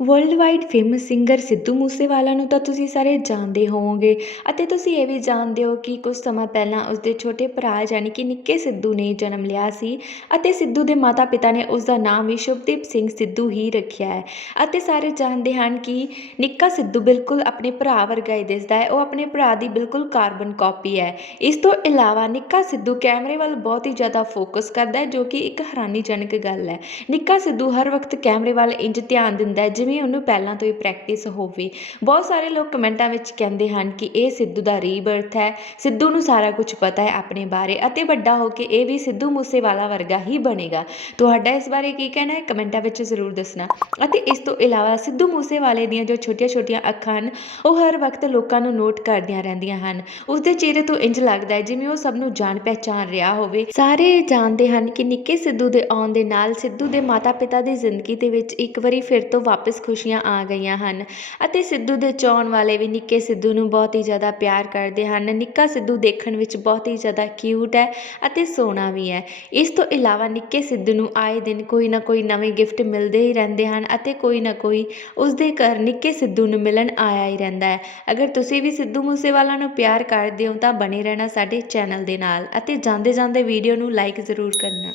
World wide famous singer Sidhu Moosewala ਨੂੰ ਤਾਂ ਤੁਸੀਂ ਸਾਰੇ ਜਾਣਦੇ ਹੋਵੋਗੇ। ਅਤੇ ਤੁਸੀਂ ਇਹ ਵੀ ਜਾਣਦੇ ਹੋ ਕਿ ਕੁਝ ਸਮਾਂ ਪਹਿਲਾਂ ਉਸਦੇ ਛੋਟੇ ਭਰਾ ਯਾਨੀ ਕਿ ਨਿੱਕੇ ਸਿੱਧੂ ਨੇ ਜਨਮ ਲਿਆ ਸੀ ਅਤੇ ਸਿੱਧੂ ਦੇ ਮਾਤਾ ਪਿਤਾ ਨੇ ਉਸ ਦਾ ਨਾਮ ਵੀ ਸ਼ੁਭਦੀਪ ਸਿੰਘ ਸਿੱਧੂ ਹੀ ਰੱਖਿਆ ਹੈ। ਅਤੇ ਸਾਰੇ ਜਾਣਦੇ ਹਨ ਕਿ ਨਿੱਕਾ ਸਿੱਧੂ ਬਿਲਕੁਲ ਆਪਣੇ ਭਰਾ ਵਰਗਾ ਹੀ ਦਿਸਦਾ ਹੈ। ਉਹ ਆਪਣੇ ਭਰਾ ਦੀ ਬਿਲਕੁਲ ਕਾਰਬਨ ਕਾਪੀ ਹੈ। ਇਸ ਤੋਂ ਇਲਾਵਾ ਨਿੱਕਾ ਸਿੱਧੂ ਕੈਮਰੇ ਵੱਲ ਬਹੁਤ ਹੀ ਜ਼ਿਆਦਾ ਫੋਕਸ ਕਰਦਾ ਹੈ, ਜੋ ਕਿ ਇੱਕ ਹੈਰਾਨੀਜਨਕ ਗੱਲ ਹੈ। ਨਿੱਕਾ ਸਿੱਧੂ ਹਰ ਵਕਤ ਕੈਮਰੇ ਵੱਲ ਇੰਜ ਧਿਆਨ ਦਿੰਦਾ ਹੈ ਜਿਵੇਂ ਉਹਨੂੰ ਪਹਿਲਾਂ ਤੋਂ ਹੀ ਪ੍ਰੈਕਟਿਸ ਹੋਵੇ, ਬਹੁਤ ਸਾਰੇ ਲੋਕ ਕਮੈਂਟਾਂ ਵਿੱਚ ਕਹਿੰਦੇ ਹਨ ਕਿ ਇਹ ਸਿੱਧੂ ਦਾ ਰੀਬਰਥ ਹੈ, ਸਿੱਧੂ ਨੂੰ ਸਾਰਾ ਕੁਝ ਪਤਾ ਹੈ ਆਪਣੇ ਬਾਰੇ ਅਤੇ ਵੱਡਾ ਹੋ ਕੇ ਇਹ ਵੀ ਸਿੱਧੂ ਮੂਸੇਵਾਲਾ ਵਰਗਾ ਹੀ ਬਣੇਗਾ। ਤੁਹਾਡਾ ਇਸ ਬਾਰੇ ਕੀ ਕਹਿਣਾ ਹੈ? ਕਮੈਂਟਾਂ ਵਿੱਚ ਜ਼ਰੂਰ ਦੱਸਣਾ। ਅਤੇ ਇਸ ਤੋਂ ਇਲਾਵਾ ਸਿੱਧੂ ਮੂਸੇਵਾਲੇ ਦੀਆਂ ਜੋ ਛੋਟੀਆਂ-ਛੋਟੀਆਂ ਅੱਖਾਂ ਹਨ, ਉਹ ਹਰ ਵਕਤ ਲੋਕਾਂ ਨੂੰ ਨੋਟ ਕਰਦੀਆਂ ਰਹਿੰਦੀਆਂ ਹਨ। ਉਸਦੇ ਚਿਹਰੇ ਤੋਂ ਇੰਜ ਲੱਗਦਾ ਹੈ ਜਿਵੇਂ ਉਹ ਸਭ ਨੂੰ ਜਾਣ ਪਹਿਚਾਨ ਰਿਹਾ ਹੋਵੇ। ਸਾਰੇ ਜਾਣਦੇ ਹਨ ਕਿ ਨਿੱਕੇ ਸਿੱਧੂ ਦੇ ਆਉਣ ਦੇ ਨਾਲ ਸਿੱਧੂ ਦੇ ਮਾਤਾ-ਪਿਤਾ ਦੀ ਜ਼ਿੰਦਗੀ ਦੇ ਵਿੱਚ ਇੱਕ ਵਾਰੀ ਫਿਰ ਤੋਂ ਵਾਪਸ ਖੁਸ਼ੀਆਂ ਆ ਗਈਆਂ ਹਨ ਅਤੇ ਸਿੱਧੂ ਦੇ ਚਾਹਣ ਵਾਲੇ ਵੀ ਨਿੱਕੇ ਸਿੱਧੂ ਨੂੰ ਬਹੁਤ ਹੀ ਜ਼ਿਆਦਾ ਪਿਆਰ ਕਰਦੇ ਹਨ। ਨਿੱਕਾ ਸਿੱਧੂ ਦੇਖਣ ਵਿੱਚ ਬਹੁਤ ਹੀ ਜ਼ਿਆਦਾ ਕਿਊਟ ਹੈ ਅਤੇ ਸੋਹਣਾ ਵੀ ਹੈ। ਇਸ ਤੋਂ ਇਲਾਵਾ ਨਿੱਕੇ ਸਿੱਧੂ ਨੂੰ ਆਏ ਦਿਨ ਕੋਈ ਨਾ ਕੋਈ ਨਵੇਂ ਗਿਫਟ ਮਿਲਦੇ ਹੀ ਰਹਿੰਦੇ ਹਨ ਅਤੇ ਕੋਈ ਨਾ ਕੋਈ ਉਸਦੇ ਘਰ ਨਿੱਕੇ ਸਿੱਧੂ ਨੂੰ ਮਿਲਣ ਆਇਆ ਹੀ ਰਹਿੰਦਾ ਹੈ। ਅਗਰ ਤੁਸੀਂ ਵੀ ਸਿੱਧੂ ਮੂਸੇਵਾਲਾ ਨੂੰ ਪਿਆਰ ਕਰਦੇ ਹੋ ਤਾਂ ਬਣੇ ਰਹਿਣਾ ਸਾਡੇ ਚੈਨਲ ਦੇ ਨਾਲ ਅਤੇ ਜਾਂਦੇ ਜਾਂਦੇ ਵੀਡੀਓ ਨੂੰ ਲਾਈਕ ਜ਼ਰੂਰ ਕਰਨਾ।